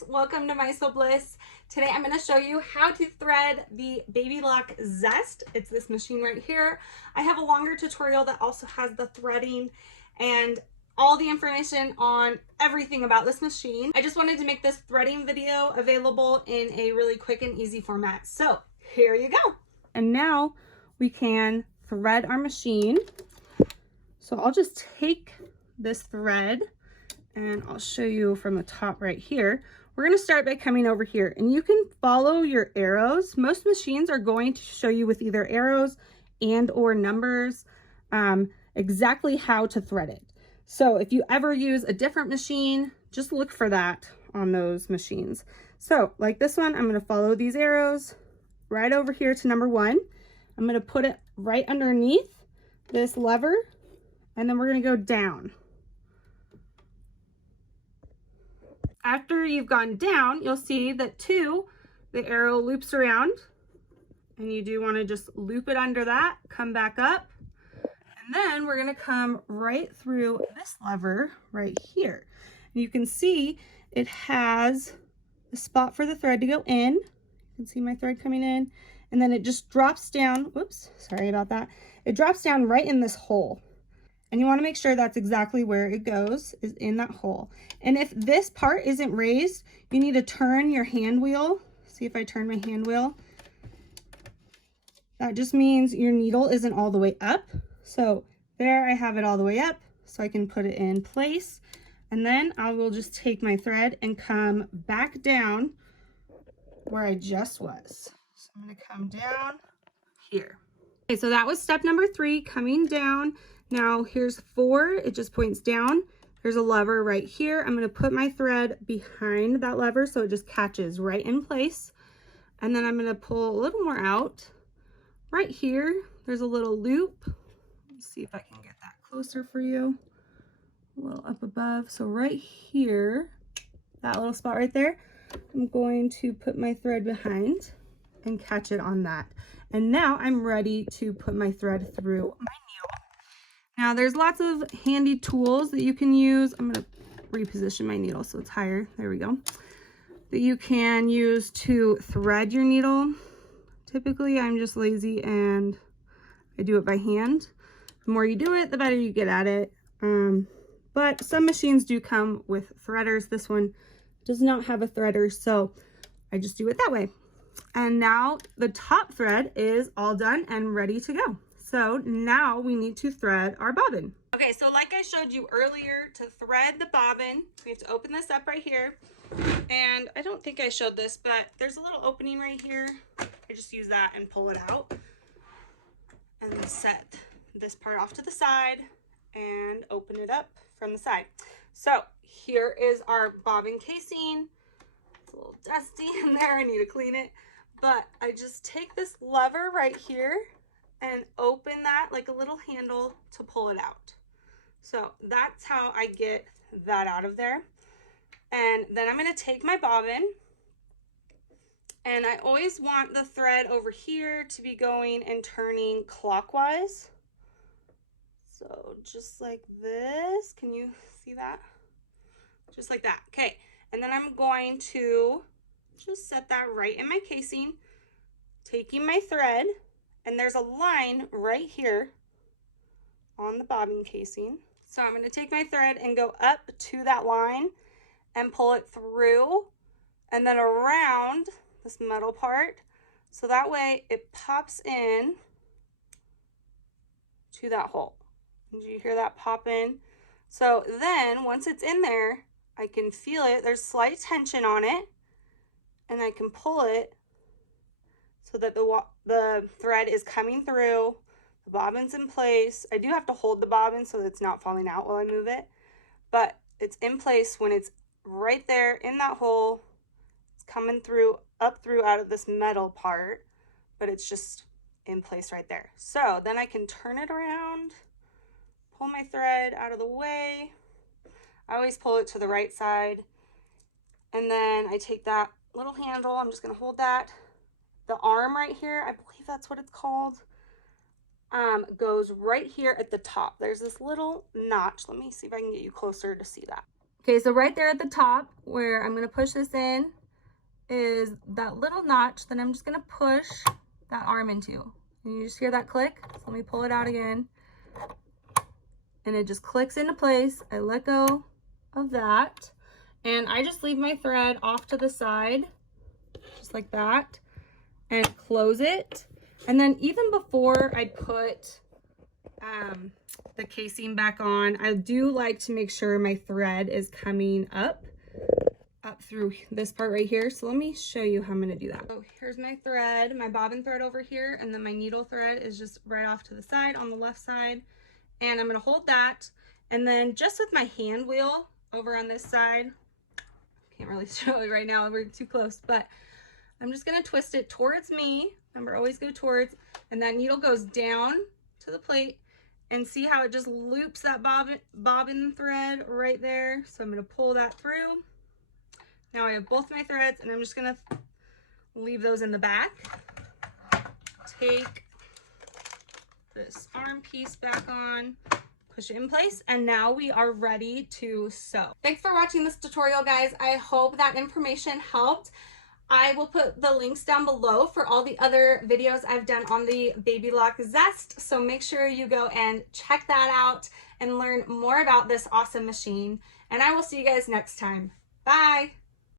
guys, welcome to My Sew Bliss. Today I'm going to show you how to thread the Baby Lock Zest. It's this machine right here. I have a longer tutorial that also has the threading and all the information on everything about this machine. I just wanted to make this threading video available in a really quick and easy format. So here you go. And now we can thread our machine. So I'll just take this thread and I'll show you from the top right here. We're going to start by coming over here, and you can follow your arrows. Most machines are going to show you with either arrows and or numbers exactly how to thread it. So if you ever use a different machine, just look for that on those machines. So like this one, I'm going to follow these arrows right over here to number 1. I'm going to put it right underneath this lever, and then we're going to go down. After you've gone down, you'll see that 2, the arrow loops around, and you do want to just loop it under that, come back up, and then we're going to come right through this lever right here. And you can see it has a spot for the thread to go in. You can see my thread coming in, and then it just drops down. Whoops, sorry about that. It drops down right in this hole. And you want to make sure that's exactly where it goes, is in that hole. And if this part isn't raised, you need to turn your hand wheel. See if I turn my hand wheel. That just means your needle isn't all the way up. So there I have it all the way up, so I can put it in place. And then I will just take my thread and come back down where I just was. So I'm going to come down here. Okay, so that was step number 3, coming down. Now here's 4, it just points down. There's a lever right here. I'm going to put my thread behind that lever so it just catches right in place. And then I'm going to pull a little more out. Right here, there's a little loop. Let me see if I can get that closer for you. A little up above. So right here, that little spot right there, I'm going to put my thread behind and catch it on that. And now I'm ready to put my thread through my needle. Now there's lots of handy tools that you can use. I'm going to reposition my needle so it's higher. There we go. That you can use to thread your needle. Typically I'm just lazy and I do it by hand. The more you do it, the better you get at it. But some machines do come with threaders. This one does not have a threader, so I just do it that way. And now the top thread is all done and ready to go. So now we need to thread our bobbin. Okay, so like I showed you earlier, to thread the bobbin, we have to open this up right here. And I don't think I showed this, but there's a little opening right here. I just use that and pull it out. And then set this part off to the side and open it up from the side. So here is our bobbin casing. It's a little dusty in there, I need to clean it. But I just take this lever right here and open that like a little handle to pull it out. So that's how I get that out of there. And then I'm going to take my bobbin, and I always want the thread over here to be going and turning clockwise. So just like this. Can you see that? Just like that. Okay. And then I'm going to just set that right in my casing, taking my thread, and there's a line right here on the bobbin casing. So I'm going to take my thread and go up to that line and pull it through and then around this metal part. So that way it pops in to that hole. Did you hear that pop in? So then once it's in there, I can feel it. There's slight tension on it, and I can pull it so that the thread is coming through, the bobbin's in place. I do have to hold the bobbin so that it's not falling out while I move it, but it's in place when it's right there in that hole. It's coming through, up through out of this metal part, but it's just in place right there. So then I can turn it around, pull my thread out of the way. I always pull it to the right side, and then I take that little handle. I'm just going to hold that. The arm right here, I believe that's what it's called, goes right here at the top. There's this little notch. Let me see if I can get you closer to see that. Okay, so right there at the top where I'm gonna push this in is that little notch that I'm just gonna push that arm into. And you just hear that click. So let me pull it out again. And it just clicks into place. I let go of that. And I just leave my thread off to the side, just like that, and close it. And then even before I put the casing back on, I do like to make sure my thread is coming up through this part right here. So let me show you how I'm going to do that. So here's my thread, my bobbin thread over here, and then my needle thread is just right off to the side on the left side. And I'm going to hold that, and then just with my hand wheel over on this side, can't really show it right now, we're too close, but I'm just going to twist it towards me. Remember, always go towards, and that needle goes down to the plate, and see how it just loops that bobbin thread right there. So I'm going to pull that through. Now I have both my threads, and I'm just going to leave those in the back. Take this arm piece back on, push it in place, and now we are ready to sew. Thanks for watching this tutorial, guys. I hope that information helped. I will put the links down below for all the other videos I've done on the Baby Lock Zest, so make sure you go and check that out and learn more about this awesome machine, and I will see you guys next time. Bye!